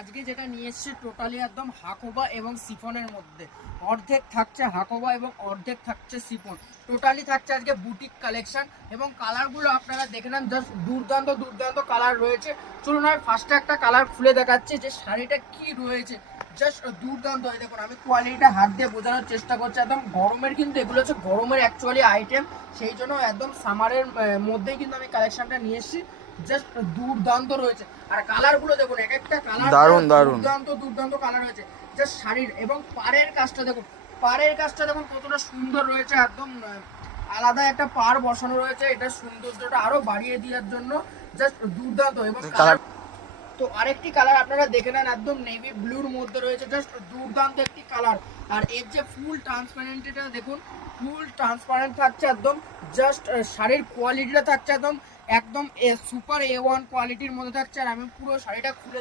আজকে যেটা নিয়ে এসেছি টোটালি একদম হাকোবা এবং সিফনের মধ্যে, অর্ধেক থাকছে হাকোবা এবং অর্ধেক থাকছে সিফন। টোটালি থাকছে আজকে বুটিক কালেকশন এবং কালারগুলো আপনারা দেখে নেন, জাস্ট দুর্দান্ত দুর্দান্ত কালার রয়েছে। চলুন আমি ফার্স্টে একটা কালার খুলে দেখাচ্ছি যে শাড়িটা কি রয়েছে, জাস্ট দুর্দান্ত। দেখুন আমি কোয়ালিটিটা হাত দিয়ে বোঝানোর চেষ্টা করছি, একদম গরমের, কিন্তু এগুলো হচ্ছে গরমের অ্যাকচুয়ালি আইটেম, সেই জন্য একদম সামারের মধ্যেই কিন্তু আমি কালেকশনটা নিয়ে এসেছি। জাস্ট দুর্দান্ত রয়েছে আর কালারগুলো দেখুন, এক একটা কালার দারুণ দারুণ দুর্দান্ত দুর্দান্ত কালার রয়েছে। জাস্ট শাড়ির এবং পাড়ের কাজটা দেখুন, পাড়ের কাজটা দেখুন কতটা সুন্দর রয়েছে, একদম আলাদা একটা পাড় বসানো রয়েছে, এটা সৌন্দর্যটা আরো বাড়িয়ে দেওয়ার জন্য জাস্ট দুর্দান্ত। এবং কালার তো আরেকটি কালার আপনারা দেখে নেন, একদম নেভি ব্লুর মধ্যে রয়েছে, জাস্ট দুর্দান্ত একটি কালার। আর এর যে ফুল ট্রান্সপারেন্টটা দেখুন, ফুল ট্রান্সপারেন্ট থাকছে একদম, জাস্ট শাড়ির কোয়ালিটিটা থাকছে একদম একদম সুপার A1 কোয়ালিটির মধ্যে থাকছে। আর আমি পুরো শাড়িটা খুলে